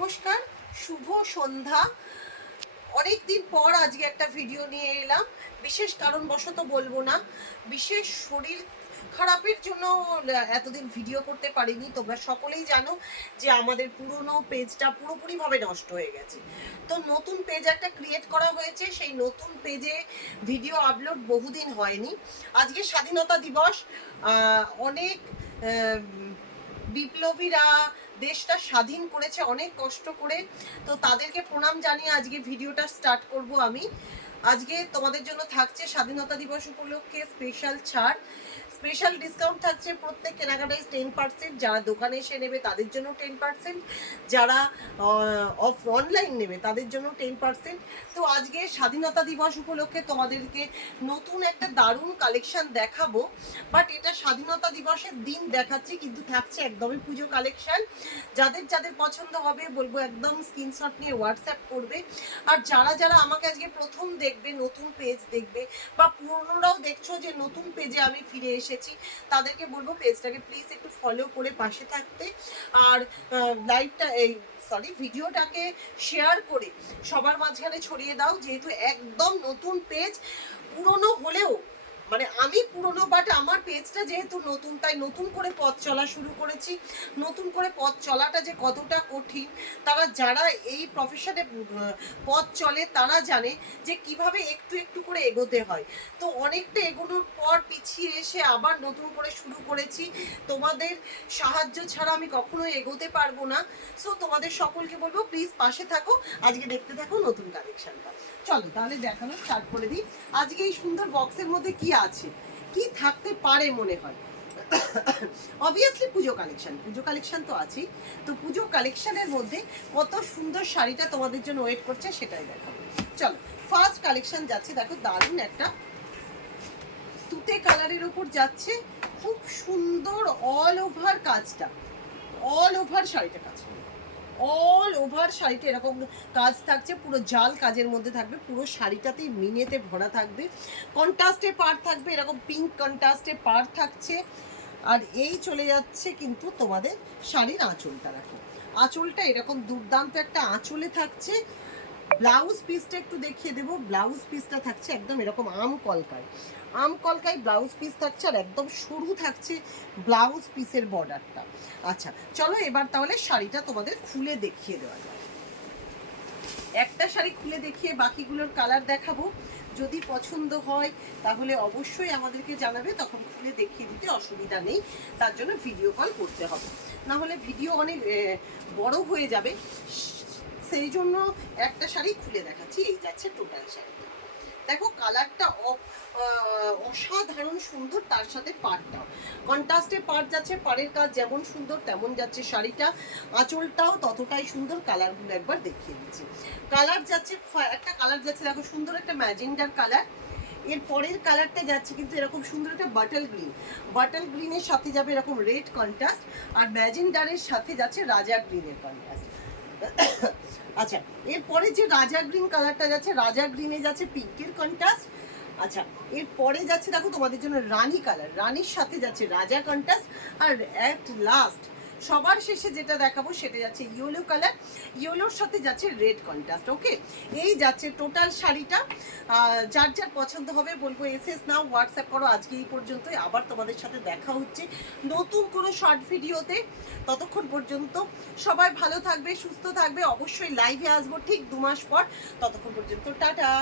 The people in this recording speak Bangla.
নমস্কার, শুভ সন্ধ্যা। অনেক দিন পর আজকে একটা ভিডিও নিয়ে এলাম। বিশেষ কারণবশত বলবো না, বিশেষ শরীর খারাপের জন্য এতদিন ভিডিও করতে পারিনি। তোমরা সকলেই জানো যে আমাদের পুরনো পেজটা পুরোপুরিভাবে নষ্ট হয়ে গেছে। তো নতুন পেজ একটা ক্রিয়েট করা হয়েছে, সেই নতুন পেজে ভিডিও আপলোড বহুদিন হয়নি। আজকে স্বাধীনতা দিবস। অনেক বিপ্লবীরা দেশটা স্বাধীন করেছে অনেক কষ্ট করে, তো তাদেরকে প্রণাম জানিয়ে আজকে ভিডিওটা স্টার্ট করব আমি। আজকে তোমাদের জন্য থাকছে স্বাধীনতা দিবস উপলক্ষে স্পেশাল ছাড়, স্পেশাল ডিসকাউন্ট থাকছে। প্রত্যেক কেনাকাটায় 10%, যারা দোকানে এসে নেবে তাদের জন্য 10%, যারা অনলাইন নেবে তাদের জন্য 10%। তো আজকে স্বাধীনতা দিবস উপলক্ষে তোমাদেরকে নতুন একটা দারুণ কালেকশন দেখাবো, বাট এটা স্বাধীনতা দিবসের দিন দেখাচ্ছি, কিন্তু থাকছে একদমই পুজো কালেকশন। যাদের যাদের পছন্দ হবে বলবো একদম স্ক্রিনশট নিয়ে হোয়াটসঅ্যাপ করবে। আর যারা যারা আমাকে আজকে প্রথম দেখবে, নতুন পেজ দেখবে, বা পুরনোরাও দেখছো যে নতুন পেজে আমি ফিরে এসেছি, তাদেরকে বলবো পেজটাকে প্লিজ একটু ফলো করে পাশে থাকতে। আর ভিডিওটাকে শেয়ার করে সবার মাঝখানে ছড়িয়ে দাও, যেহেতু একদম নতুন পেজ। পুরনো হলেও মানে আমি পুরনো, বাট আমার পেজটা যেহেতু নতুন, তাই নতুন করে পথ চলা শুরু করেছি। নতুন করে পথ চলাটা যে কতটা কঠিন, তারা যারা এই প্রফেশনে পথ চলে তারা জানে যে কিভাবে একটু একটু করে এগোতে হয়। তো অনেকটা এগোনোর পর পিছিয়ে এসে আবার নতুন করে শুরু করেছি। তোমাদের সাহায্য ছাড়া আমি কখনোই এগোতে পারবো না। সো তোমাদের সকলকে বলবো প্লিজ পাশে থাকো, আজকে দেখতে থাকো নতুন কালেকশনটা। চলো তাহলে দেখানো স্টার্ট করে দিই। আজকে এই সুন্দর বক্সের মধ্যে কি আছে, কি থাকতে পারে মনে হয়। অবভিয়াসলি পুজো কালেকশন তো আছেই। তো পুজো কালেকশনের মধ্যে কত সুন্দর শাড়িটা তোমাদের জন্য ওয়েট করছে সেটাই দেখাবো। চলো ফার্স্ট কালেকশন যাচ্ছে, দেখো দারুণ একটা তুতে কালারের উপর যাচ্ছে, খুব সুন্দর অল ওভার কাজটা, অল ওভার শাড়িটা কাজ, অল ওভার শাড়িটা এরকম কাজ থাকছে, পুরো জাল কাজের মধ্যে থাকবে, পুরো শাড়িটাতেই মিনেতে ভরা থাকবে। কন্ট্রাস্টে পাড় থাকবে, এরকম পিঙ্ক কন্ট্রাস্টে পাড় থাকছে। আর এই চলে যাচ্ছে কিন্তু তোমাদের শাড়ির আঁচলটা, রাখো আঁচলটা এরকম দুর্দান্ত একটা আঁচলে থাকছে। ব্লাউজ পিসটা একটু দেখিয়ে দেবো। ব্লাউজ পিসটা থাকছে একদম এরকম আম কলকায় ব্লাউজ পিস থাকছে, আর একদম সরু থাকছে ব্লাউজ পিসের বর্ডারটা। আচ্ছা চলো এবার তাহলে শাড়িটা তোমাদের খুলে দেখিয়ে দেওয়া যায়। একটা শাড়ি খুলে দেখিয়ে বাকিগুলোর কালার দেখাবো। যদি পছন্দ হয় তাহলে অবশ্যই আমাদেরকে জানাবে, তখন খুলে দেখিয়ে দিতে অসুবিধা নেই। তার জন্য ভিডিও কল করতে হবে, না হলে ভিডিও অনেক বড় হয়ে যাবে। সেই জন্য একটা শাড়ি খুলে দেখাচ্ছি। এই যাচ্ছে টোটাল শাড়িটা, দেখো কালারটা অসাধারণ সুন্দর, তার সাথে পাড়টাও কন্ট্রাস্টে পাড় যাচ্ছে, পাড়ের কাজ যেমন সুন্দর তেমন যাচ্ছে শাড়িটা, আঁচলটাও ততটাই সুন্দর। কালারগুলো একবার দেখিয়ে দিচ্ছি। কালার যাচ্ছে, একটা কালার যাচ্ছে দেখো সুন্দর একটা ম্যাজেন্ডার কালার। এর পরের কালারটা যাচ্ছে কিন্তু এরকম সুন্দর একটা বাটল গ্রিনের সাথে যাবে এরকম রেড কন্ট্রাস্ট, আর ম্যাজেন্ডারের সাথে যাচ্ছে রাজা গ্রিনের কন্ট্রাস্ট। আচ্ছা এরপরে যে রাজা গ্রিন কালারটা যাচ্ছে, রাজা গ্রিনে যাচ্ছে পিঙ্কের কন্ট্রাস্ট। আচ্ছা এরপরে যাচ্ছে দেখো তোমাদের জন্য রানী কালার, রানীর সাথে যাচ্ছে রাজা কন্ট্রাস্ট। আর অ্যাট লাস্ট সবার শেষে যেটা দেখাবো সেটা যাচ্ছে ইয়েলো কালার, ইয়েলোর সাথে যাচ্ছে রেড কন্ট্রাস্ট। ওকে, এই যাচ্ছে টোটাল শাড়িটা। যার যার পছন্দ হবে বলবো এসএস নাও, হোয়াটসঅ্যাপ করো। আজকে এই পর্যন্তই, আবার তোমাদের সাথে দেখা হচ্ছে নতুন কোনো শর্ট ভিডিওতে। ততক্ষণ পর্যন্ত সবাই ভালো থাকবে, সুস্থ থাকবে। অবশ্যই লাইভে আসবো ঠিক 2 মাস পর। ততক্ষণ পর্যন্ত টাটা।